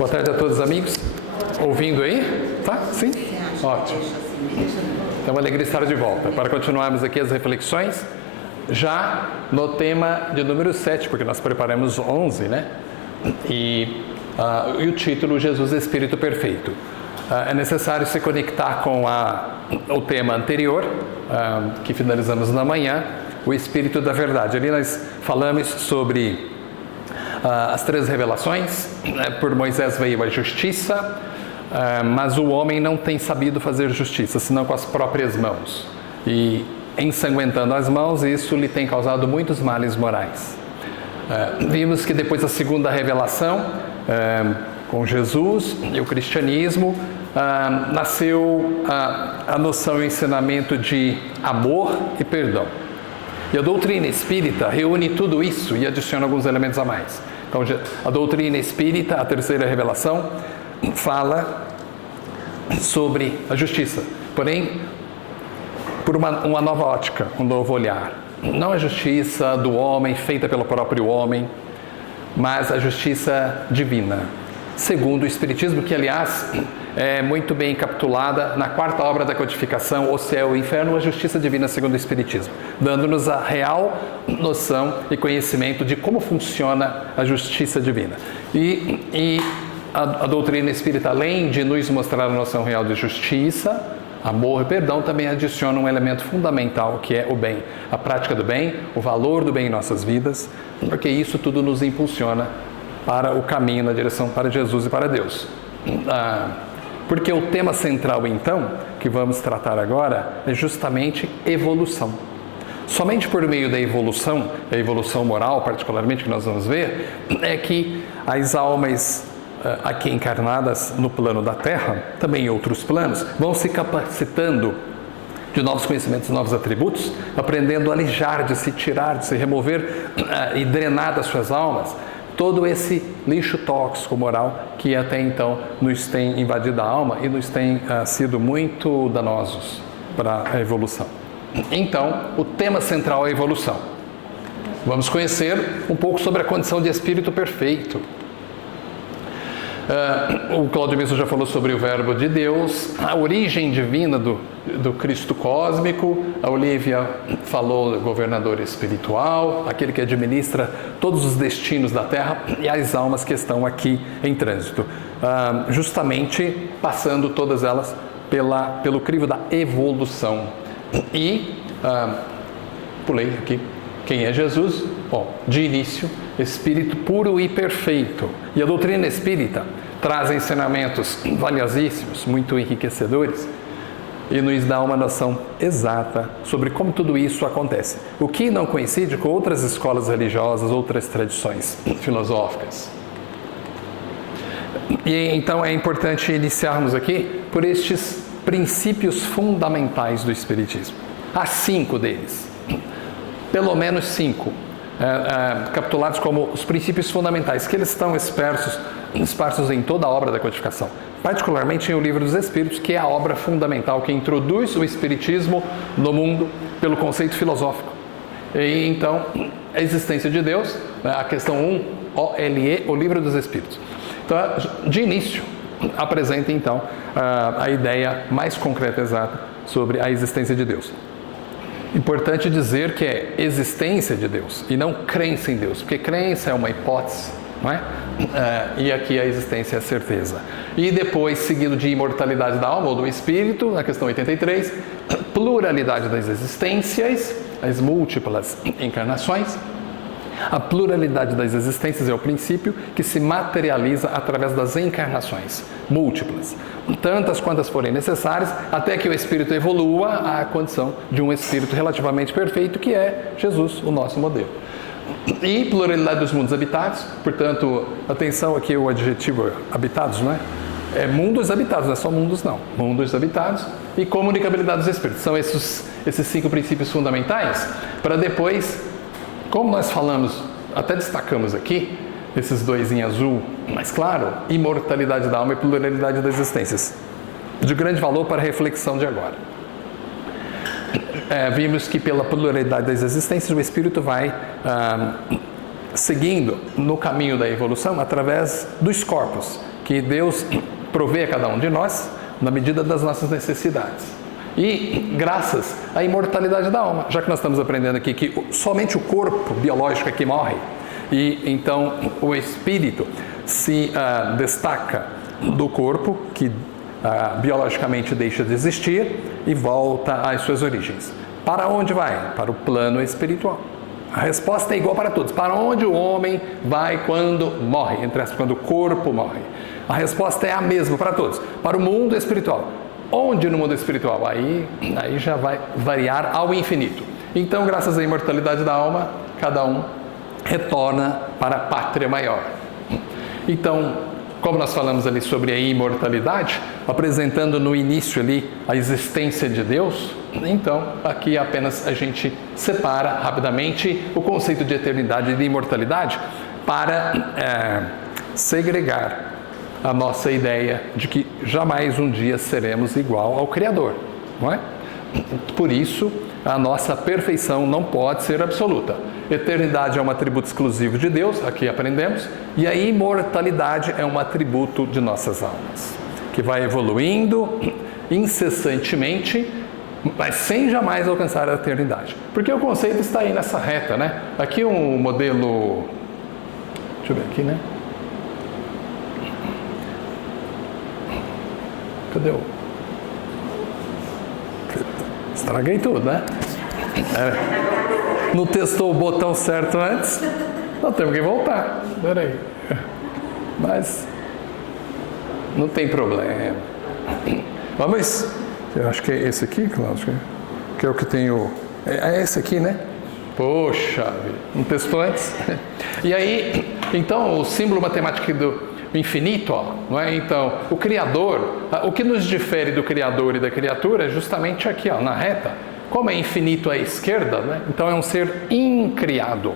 Boa tarde a todos, amigos. Ouvindo aí? Tá? Sim? Ótimo. É uma alegria estar de volta para continuarmos aqui as reflexões, já no tema de número 7, porque nós preparamos 11, né? E o título, Jesus Espírito Perfeito. É necessário se conectar com o tema anterior, que finalizamos na manhã, o Espírito da Verdade. Ali nós falamos sobre as 3 revelações. Por Moisés veio a justiça, mas o homem não tem sabido fazer justiça, senão com as próprias mãos. E ensanguentando as mãos, isso lhe tem causado muitos males morais. Vimos que depois da segunda revelação, com Jesus e o cristianismo, nasceu a noção e o ensinamento de amor e perdão. E a doutrina espírita reúne tudo isso e adiciona alguns elementos a mais. Então, a doutrina espírita, a terceira revelação, fala sobre a justiça, porém, por uma nova ótica, um novo olhar. Não a justiça do homem, feita pelo próprio homem, mas a justiça divina, segundo o Espiritismo, que, aliás, é muito bem capitulada na 4ª obra da codificação, O Céu e o Inferno, a Justiça Divina segundo o Espiritismo, dando-nos a real noção e conhecimento de como funciona a justiça divina. E a doutrina espírita, além de nos mostrar a noção real de justiça, amor e perdão, também adiciona um elemento fundamental, que é o bem, a prática do bem, o valor do bem em nossas vidas, porque isso tudo nos impulsiona para o caminho na direção para Jesus e para Deus. Porque o tema central, então, que vamos tratar agora, é justamente evolução. Somente por meio da evolução, a evolução moral particularmente, que nós vamos ver, é que as almas aqui encarnadas no plano da Terra, também em outros planos, vão se capacitando de novos conhecimentos, novos atributos, aprendendo a alijar de se, tirar de se, remover e drenar das suas almas todo esse lixo tóxico moral que até então nos tem invadido a alma e nos tem sido muito danosos para a evolução. Então, o tema central é a evolução. Vamos conhecer um pouco sobre a condição de espírito perfeito. O Cláudio Misso já falou sobre o Verbo de Deus, a origem divina do Cristo cósmico. A Olívia falou do governador espiritual, aquele que administra todos os destinos da Terra e as almas que estão aqui em trânsito, justamente passando todas elas pelo crivo da evolução. E pulei aqui. Quem é Jesus? Bom, de início, espírito puro e perfeito. E a doutrina espírita traz ensinamentos valiosíssimos, muito enriquecedores, e nos dá uma noção exata sobre como tudo isso acontece. O que não coincide com outras escolas religiosas, outras tradições filosóficas. E então é importante iniciarmos aqui por estes princípios fundamentais do Espiritismo. Há 5 deles. Pelo menos 5, capitulados como os princípios fundamentais, que eles estão esparsos em toda a obra da codificação, particularmente em O Livro dos Espíritos, que é a obra fundamental que introduz o Espiritismo no mundo pelo conceito filosófico. E então, a existência de Deus, a questão 1, OLE, O Livro dos Espíritos. Então, de início, apresenta então a ideia mais concreta e exata sobre a existência de Deus. Importante dizer que é existência de Deus e não crença em Deus, porque crença é uma hipótese, não é? E aqui a existência é a certeza. E depois, seguido de imortalidade da alma ou do espírito, na questão 83, pluralidade das existências, as múltiplas encarnações. A pluralidade das existências é o princípio que se materializa através das encarnações múltiplas, tantas quantas forem necessárias, até que o espírito evolua à condição de um espírito relativamente perfeito, que é Jesus, o nosso modelo. E pluralidade dos mundos habitados, portanto, atenção aqui o adjetivo habitados, não é? É mundos habitados, não é só mundos não, mundos habitados e comunicabilidade dos espíritos. São esses 5 princípios fundamentais, para depois, como nós falamos, até destacamos aqui, esses 2 em azul mais claro, imortalidade da alma e pluralidade das existências, de grande valor para a reflexão de agora. Vimos que pela pluralidade das existências o espírito vai seguindo no caminho da evolução através dos corpos, que Deus provê a cada um de nós na medida das nossas necessidades. E graças à imortalidade da alma, já que nós estamos aprendendo aqui que somente o corpo biológico é que morre, e então o espírito se destaca do corpo, que biologicamente deixa de existir e volta às suas origens. Para onde vai? Para o plano espiritual. A resposta é igual para todos. Para onde o homem vai quando morre? Entre aspas, quando o corpo morre. A resposta é a mesma para todos. Para o mundo espiritual. Onde no mundo espiritual? Aí já vai variar ao infinito. Então, graças à imortalidade da alma, cada um retorna para a pátria maior. Então, como nós falamos ali sobre a imortalidade, apresentando no início ali a existência de Deus, então aqui apenas a gente separa rapidamente o conceito de eternidade e de imortalidade para segregar a nossa ideia de que jamais um dia seremos igual ao Criador, não é? Por isso, a nossa perfeição não pode ser absoluta. Eternidade é um atributo exclusivo de Deus, aqui aprendemos, e a imortalidade é um atributo de nossas almas, que vai evoluindo incessantemente, mas sem jamais alcançar a eternidade. Porque o conceito está aí nessa reta, né? Aqui um modelo... Deixa eu ver aqui, né? Cadê o... Estraguei tudo, né? Não testou o botão certo antes? Não, temos que voltar. Espera aí. Mas não tem problema. Vamos? Eu acho que é esse aqui, Cláudio, que é o que tem o... É esse aqui, né? Poxa, não testou antes? E aí, então, o símbolo matemático do infinito, ó, não é? Então, o Criador, o que nos difere do Criador e da criatura é justamente aqui, ó, na reta. Como é infinito à esquerda, né? Então é um ser incriado.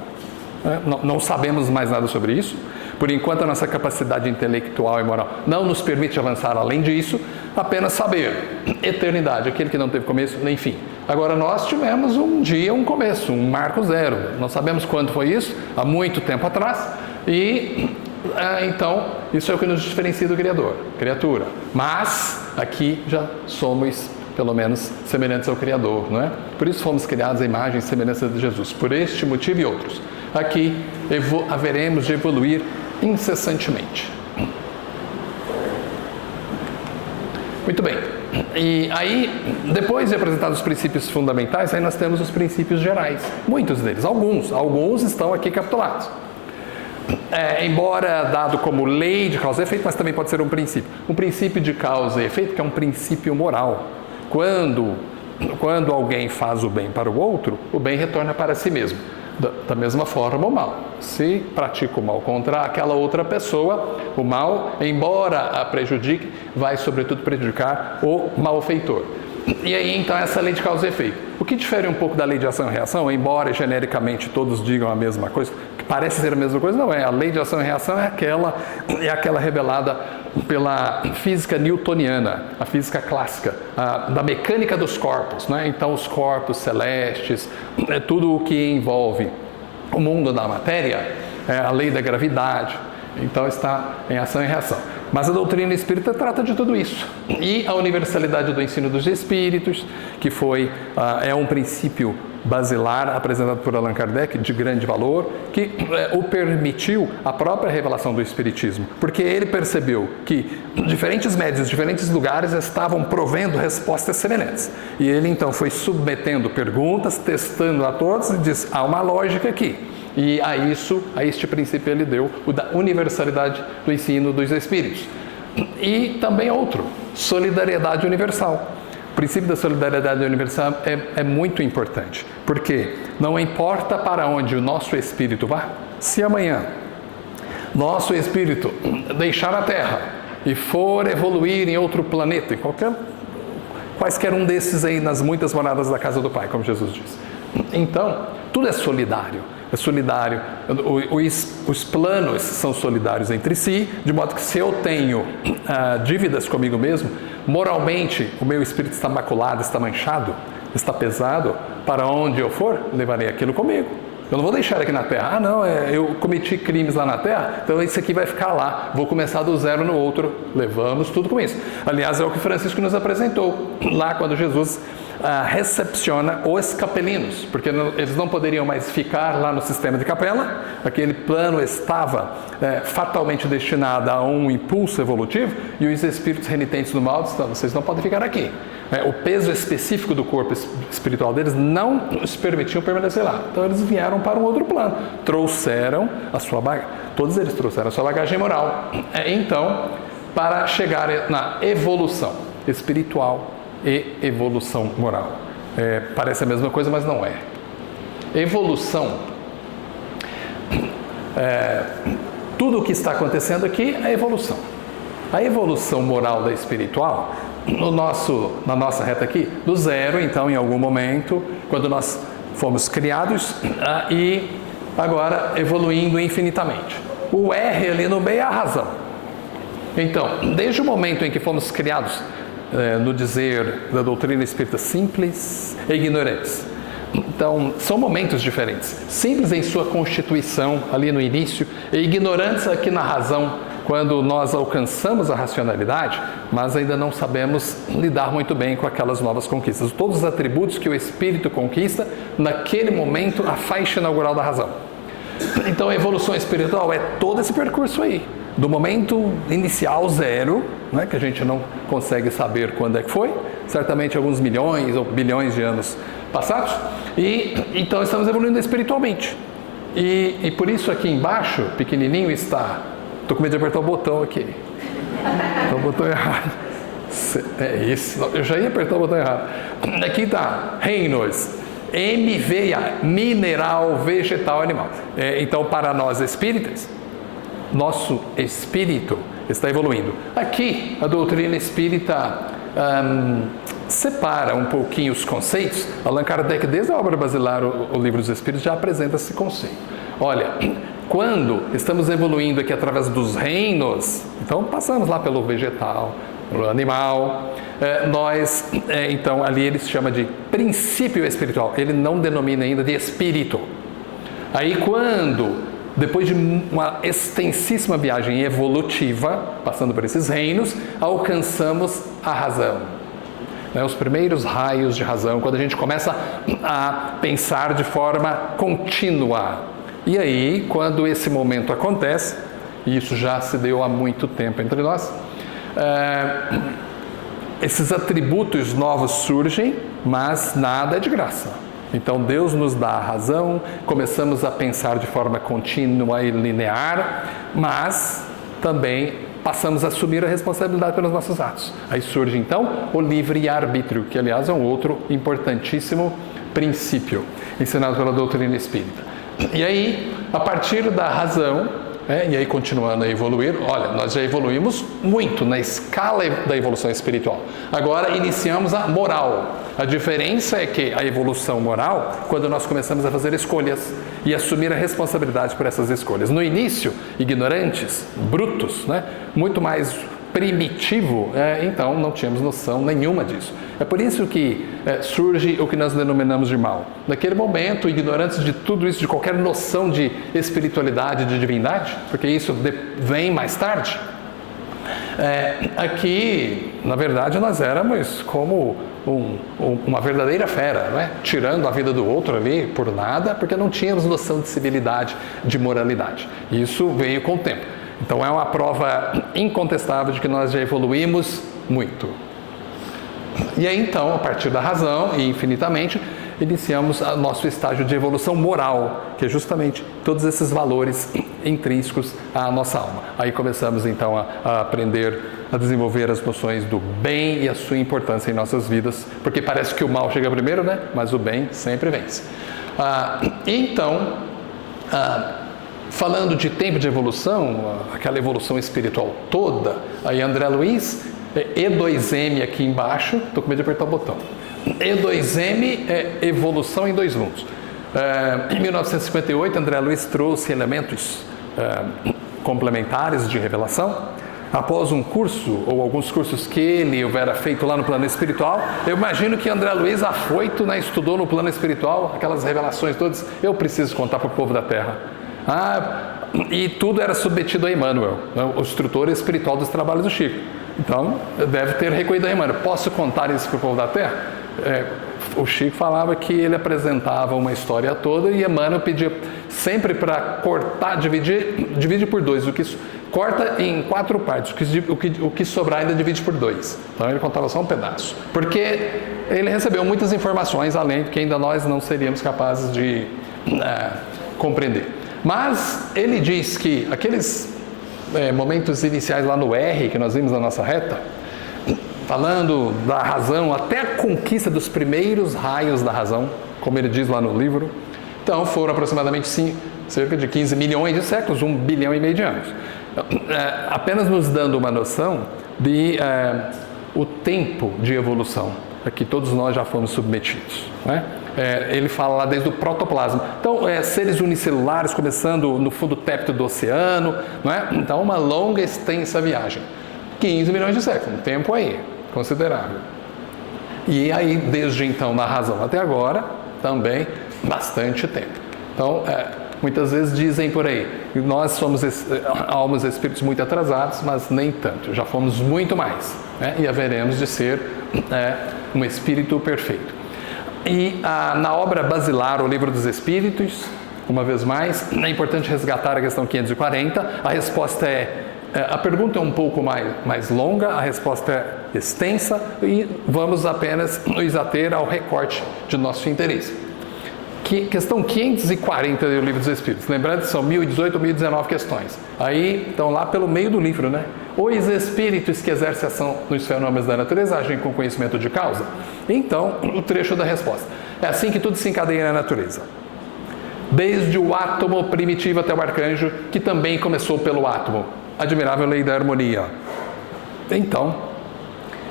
Né? Não sabemos mais nada sobre isso. Por enquanto, a nossa capacidade intelectual e moral não nos permite avançar além disso, apenas saber. Eternidade, aquele que não teve começo nem fim. Agora, nós tivemos um dia, um começo, um marco zero. Não sabemos quando foi isso, há muito tempo atrás. E, então, isso é o que nos diferencia do Criador, criatura. Mas, aqui já somos... pelo menos semelhantes ao Criador, não é? Por isso fomos criados à imagem e semelhança de Jesus, por este motivo e outros. Aqui haveremos de evoluir incessantemente. Muito bem. E aí, depois de apresentados os princípios fundamentais, aí nós temos os princípios gerais. Muitos deles, alguns estão aqui capitulados. Embora dado como lei de causa e efeito, mas também pode ser um princípio de causa e efeito, que é um princípio moral. Quando alguém faz o bem para o outro, o bem retorna para si mesmo. Da mesma forma, o mal. Se pratica o mal contra aquela outra pessoa, o mal, embora a prejudique, vai sobretudo prejudicar o malfeitor. E aí, então, essa lei de causa e efeito. O que difere um pouco da lei de ação e reação, embora genericamente todos digam a mesma coisa, que parece ser a mesma coisa, não é. A lei de ação e reação é aquela revelada pela física newtoniana, a física clássica, da mecânica dos corpos, né? Então, os corpos celestes, tudo o que envolve o mundo da matéria, a lei da gravidade, então está em ação e reação. Mas a doutrina espírita trata de tudo isso. E a universalidade do ensino dos espíritos, que é um princípio basilar apresentado por Allan Kardec, de grande valor, que o permitiu a própria revelação do Espiritismo, porque ele percebeu que diferentes médiuns, diferentes lugares estavam provendo respostas semelhantes. E ele então foi submetendo perguntas, testando a todos e disse, há uma lógica aqui. E a este princípio ele deu o da universalidade do ensino dos Espíritos. E também outro, solidariedade universal. O princípio da solidariedade universal é muito importante, porque não importa para onde o nosso espírito vá, se amanhã nosso espírito deixar a Terra e for evoluir em outro planeta, quaisquer um desses aí nas muitas moradas da casa do Pai, como Jesus diz. Então, tudo é solidário. É solidário, os planos são solidários entre si, de modo que se eu tenho dívidas comigo mesmo, moralmente o meu espírito está maculado, está manchado, está pesado, para onde eu for, levarei aquilo comigo. Eu não vou deixar aqui na Terra. Não, eu cometi crimes lá na Terra, então isso aqui vai ficar lá. Vou começar do zero no outro. Levamos tudo com isso. Aliás, é o que Francisco nos apresentou lá quando Jesus recepciona os capelinos, porque eles não poderiam mais ficar lá no sistema de capela. Aquele plano estava fatalmente destinado a um impulso evolutivo, e os espíritos renitentes do mal disseram: vocês não podem ficar aqui. O peso específico do corpo espiritual deles não os permitiam permanecer lá. Então eles vieram para um outro plano, trouxeram a sua bagagem, todos eles trouxeram a sua bagagem moral. Então, para chegar na evolução espiritual e evolução moral. Parece a mesma coisa, mas não é. Evolução, tudo o que está acontecendo aqui é evolução. A evolução moral da espiritual, na nossa reta aqui, do zero, então, em algum momento, quando nós fomos criados, e agora evoluindo infinitamente. O R ali no meio é a razão. Então, desde o momento em que fomos criados, no dizer da doutrina espírita, simples e ignorantes. Então, são momentos diferentes. Simples em sua constituição, ali no início, e ignorantes aqui na razão, quando nós alcançamos a racionalidade, mas ainda não sabemos lidar muito bem com aquelas novas conquistas. Todos os atributos que o espírito conquista, naquele momento, a faixa inaugural da razão. Então, a evolução espiritual é todo esse percurso aí. Do momento inicial, zero, né, que a gente não consegue saber quando é que foi, certamente alguns milhões ou bilhões de anos passados, e então estamos evoluindo espiritualmente. E por isso aqui embaixo, pequenininho, está... Estou com medo de apertar o botão aqui. Então, o botão errado. É isso, eu já ia apertar o botão errado. Aqui está, reinos. MVA, mineral, vegetal, animal. Então, para nós espíritas, nosso espírito está evoluindo. Aqui, a doutrina espírita separa um pouquinho os conceitos. Allan Kardec, desde a obra basilar, o Livro dos Espíritos, já apresenta esse conceito. Olha, quando estamos evoluindo aqui através dos reinos, então passamos lá pelo vegetal, pelo animal, então ali ele se chama de princípio espiritual. Ele não denomina ainda de espírito. Aí quando... Depois de uma extensíssima viagem evolutiva, passando por esses reinos, alcançamos a razão. Os primeiros raios de razão, quando a gente começa a pensar de forma contínua. E aí, quando esse momento acontece, e isso já se deu há muito tempo entre nós, esses atributos novos surgem, mas nada é de graça. Então, Deus nos dá a razão, começamos a pensar de forma contínua e linear, mas também passamos a assumir a responsabilidade pelos nossos atos. Aí surge, então, o livre-arbítrio, que, aliás, é um outro importantíssimo princípio ensinado pela doutrina espírita. E aí, a partir da razão, e aí continuando a evoluir, olha, nós já evoluímos muito na escala da evolução espiritual. Agora iniciamos a moral. A diferença é que a evolução moral, quando nós começamos a fazer escolhas e assumir a responsabilidade por essas escolhas. No início, ignorantes, brutos, muito mais primitivo, então não tínhamos noção nenhuma disso. É por isso que surge o que nós denominamos de mal. Naquele momento, ignorantes de tudo isso, de qualquer noção de espiritualidade, de divindade, porque isso vem mais tarde. Aqui, na verdade, nós éramos como uma verdadeira fera, tirando a vida do outro ali por nada, porque não tínhamos noção de civilidade, de moralidade. Isso veio com o tempo. Então é uma prova incontestável de que nós já evoluímos muito. E aí então, a partir da razão e infinitamente, iniciamos o nosso estágio de evolução moral, que é justamente todos esses valores intrínsecos à nossa alma. Aí começamos então a aprender a desenvolver as noções do bem e a sua importância em nossas vidas, porque parece que o mal chega primeiro, mas o bem sempre vence. Falando de tempo de evolução, aquela evolução espiritual toda, aí André Luiz, E2M aqui embaixo, estou com medo de apertar o botão. E2M é evolução em dois mundos. Em 1958, André Luiz trouxe elementos complementares de revelação. após um curso, ou alguns cursos que ele houvera feito lá no plano espiritual, eu imagino que André Luiz afoito, né, estudou no plano espiritual, aquelas revelações todas, eu preciso contar para o povo da Terra. E tudo era submetido a Emmanuel, né, o instrutor espiritual dos trabalhos do Chico. Então, deve ter recolhido a Emmanuel. Posso contar isso para o povo da Terra? O Chico falava que ele apresentava uma história toda e Emmanuel pedia sempre para cortar, divide por 2, corta em 4 partes, o que sobrar ainda divide por 2. Então ele contava só um pedaço, porque ele recebeu muitas informações além que ainda nós não seríamos capazes de compreender. Mas ele diz que aqueles momentos iniciais lá no R, que nós vimos na nossa reta, falando da razão, até a conquista dos primeiros raios da razão, como ele diz lá no livro, então foram aproximadamente cerca de 15 milhões de séculos, 1,5 bilhão de anos. Apenas nos dando uma noção de o tempo de evolução a que todos nós já fomos submetidos, né? Ele fala lá desde o protoplasma. Então, seres unicelulares começando no fundo tépido do oceano, não é? Então, uma longa, extensa viagem. 15 milhões de séculos, um tempo aí, considerável. E aí, desde então, na razão até agora, também bastante tempo. Então, muitas vezes dizem por aí, que nós somos almas e espíritos muito atrasados, mas nem tanto, já fomos muito mais, né? E haveremos de ser um espírito perfeito. E na obra basilar, o Livro dos Espíritos, uma vez mais, é importante resgatar a questão 540, a resposta a pergunta é um pouco mais longa, a resposta é extensa e vamos apenas nos ater ao recorte de nosso interesse. Questão 540 do Livro dos Espíritos, lembrando que são 1018 ou 1019 questões. Aí estão lá pelo meio do livro, né? Os espíritos que exercem ação nos fenômenos da natureza agem com conhecimento de causa? Então, o trecho da resposta. É assim que tudo se encadeia na natureza. Desde o átomo primitivo até o arcanjo, que também começou pelo átomo. Admirável lei da harmonia. Então,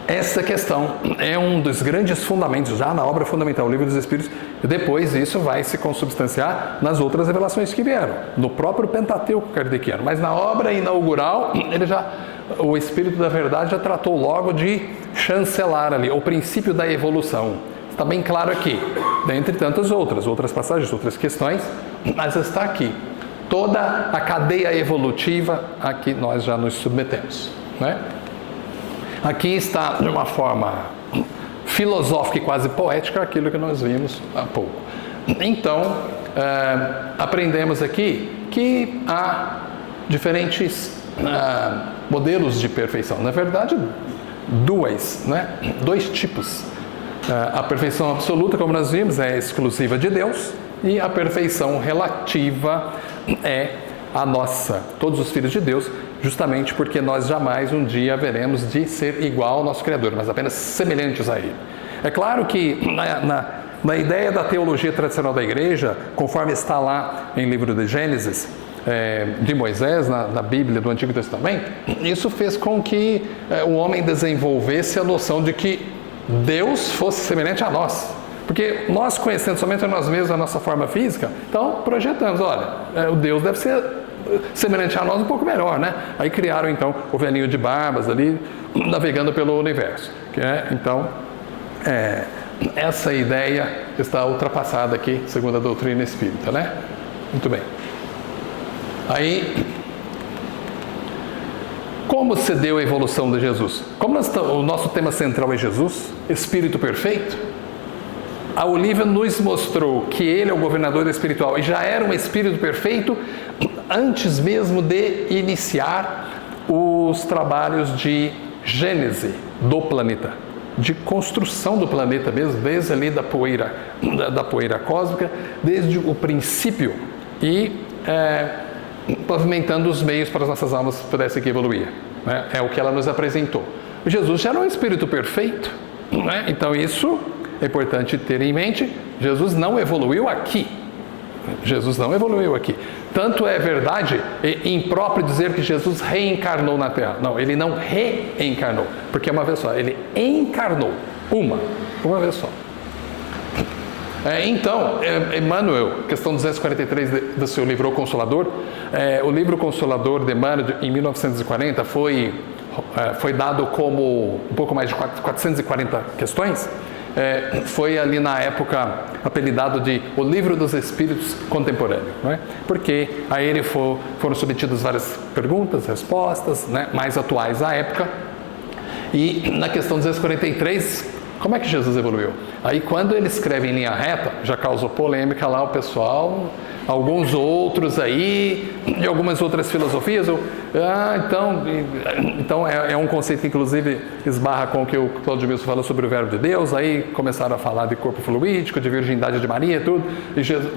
essa questão é um dos grandes fundamentos, já na obra fundamental, o Livro dos Espíritos, e depois isso vai se consubstanciar nas outras revelações que vieram, no próprio Pentateuco kardeciano. Mas na obra inaugural, o Espírito da Verdade já tratou logo de chancelar ali, o princípio da evolução. Está bem claro aqui, dentre tantas outras passagens, outras questões, mas está aqui. Toda a cadeia evolutiva a que nós já nos submetemos, né? Aqui está, de uma forma filosófica e quase poética, aquilo que nós vimos há pouco. Então, aprendemos aqui que há diferentes modelos de perfeição. Na verdade, dois tipos. A perfeição absoluta, como nós vimos, é exclusiva de Deus, e a perfeição relativa é a nossa, todos os filhos de Deus, justamente porque nós jamais um dia haveremos de ser igual ao nosso Criador, mas apenas semelhantes a Ele. É claro que na ideia da teologia tradicional da Igreja, conforme está lá em livro de Gênesis, de Moisés, na Bíblia do Antigo Testamento, isso fez com que o homem desenvolvesse a noção de que Deus fosse semelhante a nós. Porque nós, conhecendo somente a nós mesmos, a nossa forma física, então projetamos, olha, o Deus deve ser semelhante a nós um pouco melhor, né? Aí criaram então o velhinho de barbas ali, navegando pelo universo. Então, essa ideia está ultrapassada aqui, segundo a doutrina espírita, né? Muito bem. Aí, como se deu a evolução de Jesus? Como o nosso tema central é Jesus, Espírito Perfeito, a Olívia nos mostrou que ele é o governador espiritual e já era um espírito perfeito antes mesmo de iniciar os trabalhos de gênese do planeta, de construção do planeta mesmo, desde ali da poeira cósmica, desde o princípio e pavimentando os meios para as nossas almas pudessem evoluir. Né? É o que ela nos apresentou. Jesus já era um espírito perfeito, né? Então isso é importante ter em mente. Jesus não evoluiu aqui. Jesus não evoluiu aqui. Tanto é verdade e impróprio dizer que Jesus reencarnou na Terra. Não, ele não reencarnou, porque é uma vez só. Ele encarnou uma vez só. Então, Emmanuel, questão 243 do seu livro O Consolador, o livro Consolador de Emmanuel, em 1940, foi dado como um pouco mais de 440 questões. Foi ali na época apelidado de O Livro dos Espíritos Contemporâneo, não é? Porque a ele foram submetidas várias perguntas, respostas, né, mais atuais à época. E na questão 243, como é que Jesus evoluiu? Aí quando ele escreve em linha reta, já causou polêmica lá o pessoal, alguns outros aí, de algumas outras filosofias, então é um conceito que inclusive esbarra com o que o Cláudio Wilson fala sobre o verbo de Deus, aí começaram a falar de corpo fluídico, de virgindade de Maria, tudo, e Jesus,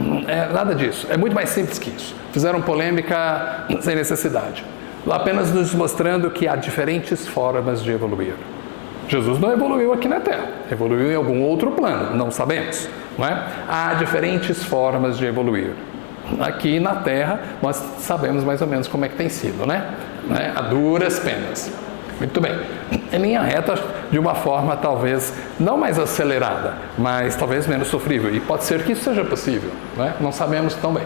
nada disso, é muito mais simples que isso, fizeram polêmica sem necessidade, apenas nos mostrando que há diferentes formas de evoluir. Jesus não evoluiu aqui na Terra, evoluiu em algum outro plano, não sabemos, não é? Há diferentes formas de evoluir. Aqui na Terra, nós sabemos mais ou menos como é que tem sido, né? A duras penas. Muito bem. Em linha reta, de uma forma talvez não mais acelerada, mas talvez menos sofrível. E pode ser que isso seja possível, né? Não sabemos tão bem.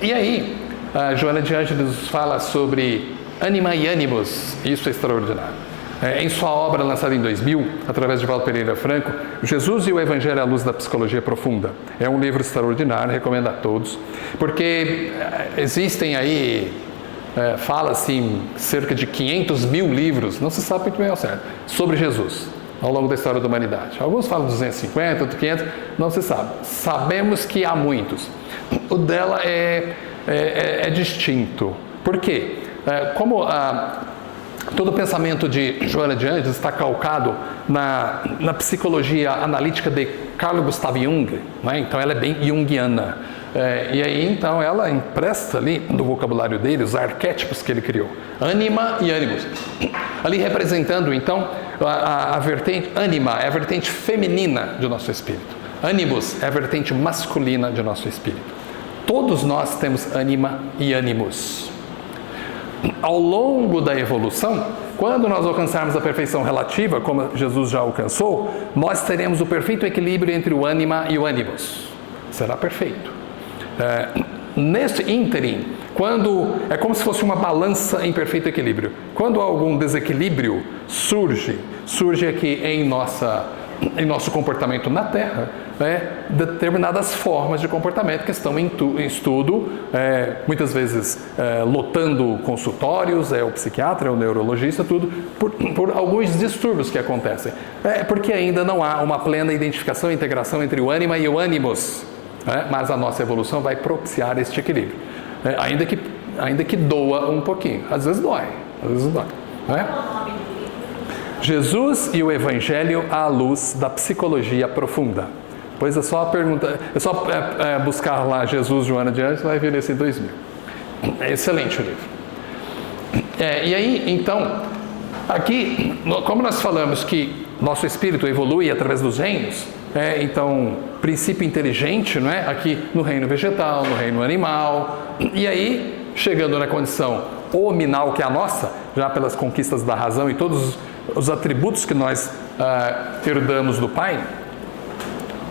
E aí, a Joana de Ângeles fala sobre ânima e ânimos. Isso é extraordinário. Em sua obra lançada em 2000, através de Valdo Pereira Franco, Jesus e o Evangelho à Luz da Psicologia Profunda. É um livro extraordinário, recomendo a todos, porque existem aí, fala-se em cerca de 500 mil livros, não se sabe muito bem ao certo, sobre Jesus, ao longo da história da humanidade. Alguns falam 250, outros 500, não se sabe. Sabemos que há muitos. O dela é distinto. Por quê? Como todo o pensamento de Joana de Ângeles está calcado na psicologia analítica de Carl Gustav Jung, né? Então ela é bem junguiana. E aí então ela empresta ali do vocabulário dele os arquétipos que ele criou, ânima e ânimos, ali representando então a vertente ânima é a vertente feminina de nosso espírito, ânimos é a vertente masculina de nosso espírito. Todos nós temos ânima e ânimos. Ao longo da evolução, quando nós alcançarmos a perfeição relativa, como Jesus já alcançou, nós teremos o perfeito equilíbrio entre o ânima e o ânimos. Será perfeito. Neste ínterim, quando é como se fosse uma balança em perfeito equilíbrio. Quando algum desequilíbrio surge aqui em nosso comportamento na Terra, determinadas formas de comportamento que estão em estudo, muitas vezes lotando consultórios, o psiquiatra, o neurologista, tudo, por alguns distúrbios que acontecem. Porque ainda não há uma plena identificação e integração entre o ânima e o ânimos, mas a nossa evolução vai propiciar este equilíbrio. Ainda que doa um pouquinho, às vezes dói, Jesus e o Evangelho à Luz da Psicologia Profunda. Pois é só a pergunta, buscar lá Jesus, Joana de Ângeles, vai vir esse 2000. É excelente o livro. E aí, então, aqui, como nós falamos que nosso espírito evolui através dos reinos, então, princípio inteligente, não é? Aqui no reino vegetal, no reino animal, e aí, chegando na condição hominal, que é a nossa, já pelas conquistas da razão e todos os atributos que nós herdamos do Pai,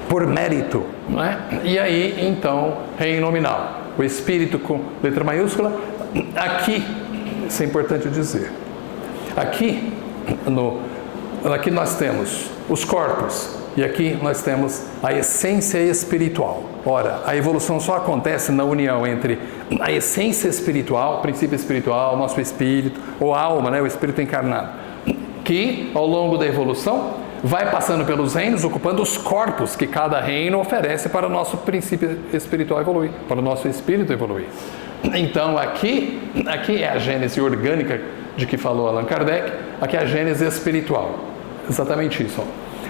por mérito, não é? E aí, então, reino nominal, o espírito com letra maiúscula, aqui, isso é importante dizer, aqui nós temos os corpos, e aqui nós temos a essência espiritual. Ora, a evolução só acontece na união entre a essência espiritual, o princípio espiritual, o nosso espírito, ou a alma, né, o espírito encarnado, que ao longo da evolução vai passando pelos reinos, ocupando os corpos que cada reino oferece para o nosso princípio espiritual evoluir, para o nosso espírito evoluir. Então aqui é a gênese orgânica de que falou Allan Kardec, aqui é a gênese espiritual, exatamente isso.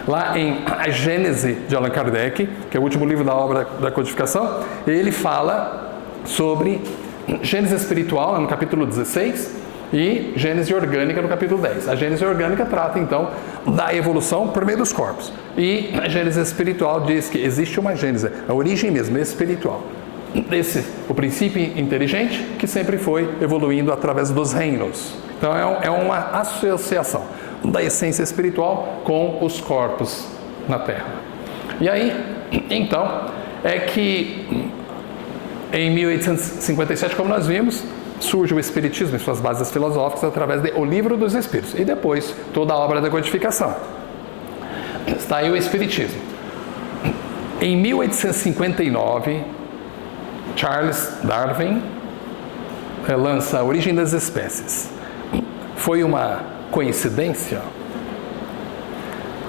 Lá em A Gênese de Allan Kardec, que é o último livro da obra da codificação, ele fala sobre gênese espiritual, no capítulo 16, e gênese orgânica no capítulo 10. A gênese orgânica trata, então, da evolução por meio dos corpos. E a gênese espiritual diz que existe uma gênese, a origem mesmo espiritual. O princípio inteligente que sempre foi evoluindo através dos reinos. Então, é uma associação da essência espiritual com os corpos na Terra. E aí, então, é que em 1857, como nós vimos, surge o Espiritismo em suas bases filosóficas através do Livro dos Espíritos e depois toda a obra da codificação. Está aí o Espiritismo. Em 1859, Charles Darwin lança A Origem das Espécies. Foi uma coincidência?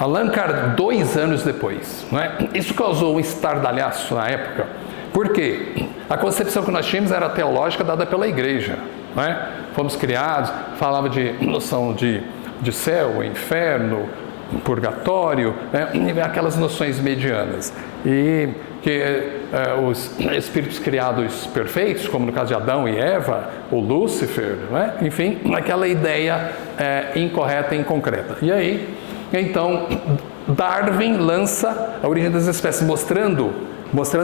Allan Kardec, 2 anos depois, não é? Isso causou um estardalhaço na época, porque a concepção que nós tínhamos era teológica dada pela igreja, não é? Fomos criados, falava de noção de céu, inferno, purgatório, né? Aquelas noções medianas. E que os espíritos criados perfeitos, como no caso de Adão e Eva, ou Lúcifer, não é? Enfim, aquela ideia incorreta e inconcreta. E aí, então, Darwin lança A Origem das Espécies, mostrando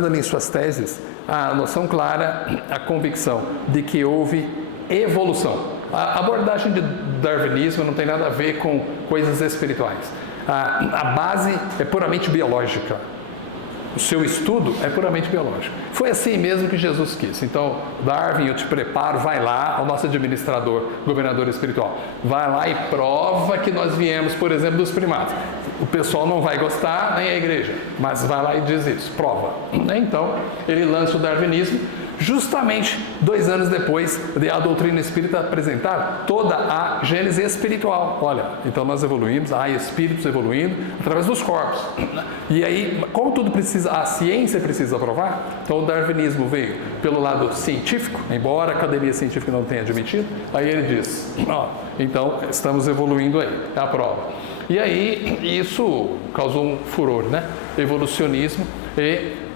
ali em suas teses a noção clara, a convicção de que houve evolução. A abordagem de darwinismo não tem nada a ver com coisas espirituais. A base é puramente biológica. O seu estudo é puramente biológico. Foi assim mesmo que Jesus quis. Então, Darwin, eu te preparo, vai lá, ao nosso administrador, governador espiritual, vai lá e prova que nós viemos, por exemplo, dos primatas. O pessoal não vai gostar, nem a igreja, mas vai lá e diz isso, prova. Então, ele lança o darwinismo, justamente 2 anos depois de a doutrina espírita apresentar toda a gênese espiritual. Olha, então nós evoluímos, há espíritos evoluindo através dos corpos. E aí, como tudo precisa, a ciência precisa provar, então o darwinismo veio pelo lado científico, embora a academia científica não tenha admitido, aí ele diz, então estamos evoluindo aí, é a prova. E aí, isso causou um furor, né? Evolucionismo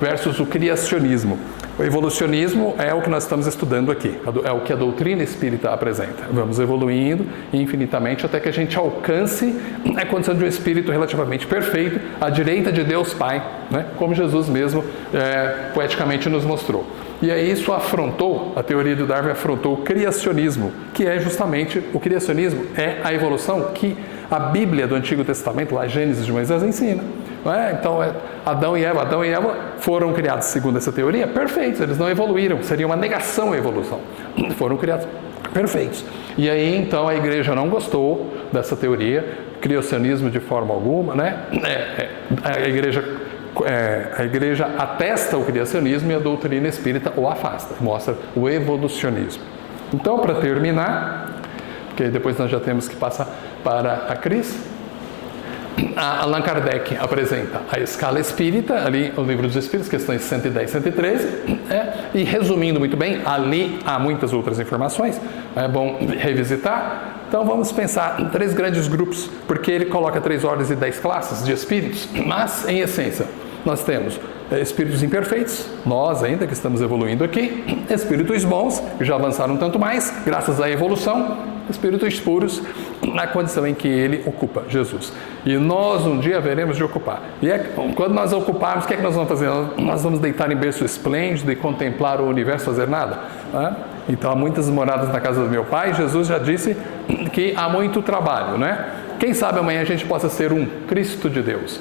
versus o criacionismo. O evolucionismo é o que nós estamos estudando aqui, é o que a doutrina espírita apresenta. Vamos evoluindo infinitamente até que a gente alcance a condição de um espírito relativamente perfeito, à direita de Deus Pai, né? Como Jesus mesmo poeticamente nos mostrou. E aí isso afrontou, a teoria do Darwin afrontou o criacionismo, que é justamente, o criacionismo é a evolução que a Bíblia do Antigo Testamento, a Gênesis de Moisés, ensina. Não é? Então, Adão e Eva foram criados segundo essa teoria perfeitos, eles não evoluíram, seria uma negação à evolução. Foram criados perfeitos. E aí, então, a igreja não gostou dessa teoria, criacionismo de forma alguma, né? A igreja atesta o criacionismo e a doutrina espírita o afasta, mostra o evolucionismo. Então, para terminar, porque depois nós já temos que passar para a Cris, Allan Kardec apresenta a escala espírita, ali no Livro dos Espíritos, questões 110 e 113, e resumindo muito bem, ali há muitas outras informações, é bom revisitar. Então vamos pensar em 3 grandes grupos, porque ele coloca 3 ordens e 10 classes de espíritos, mas em essência nós temos espíritos imperfeitos, nós ainda que estamos evoluindo aqui, espíritos bons, que já avançaram tanto mais, graças à evolução, espíritos puros, na condição em que ele ocupa, Jesus. E nós um dia veremos de ocupar. E quando nós ocuparmos, o que é que nós vamos fazer? Nós vamos deitar em berço esplêndido e contemplar o universo, fazer nada? Então há muitas moradas na casa do meu pai, Jesus já disse que há muito trabalho, né? Quem sabe amanhã a gente possa ser um Cristo de Deus,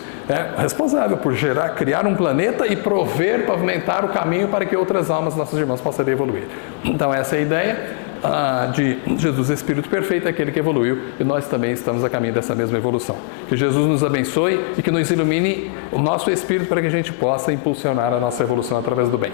responsável por criar um planeta e prover, pavimentar o caminho para que outras almas, nossos irmãos, possam evoluir. Então essa é a ideia de Jesus, Espírito Perfeito, aquele que evoluiu, e nós também estamos a caminho dessa mesma evolução. Que Jesus nos abençoe e que nos ilumine o nosso espírito para que a gente possa impulsionar a nossa evolução através do bem.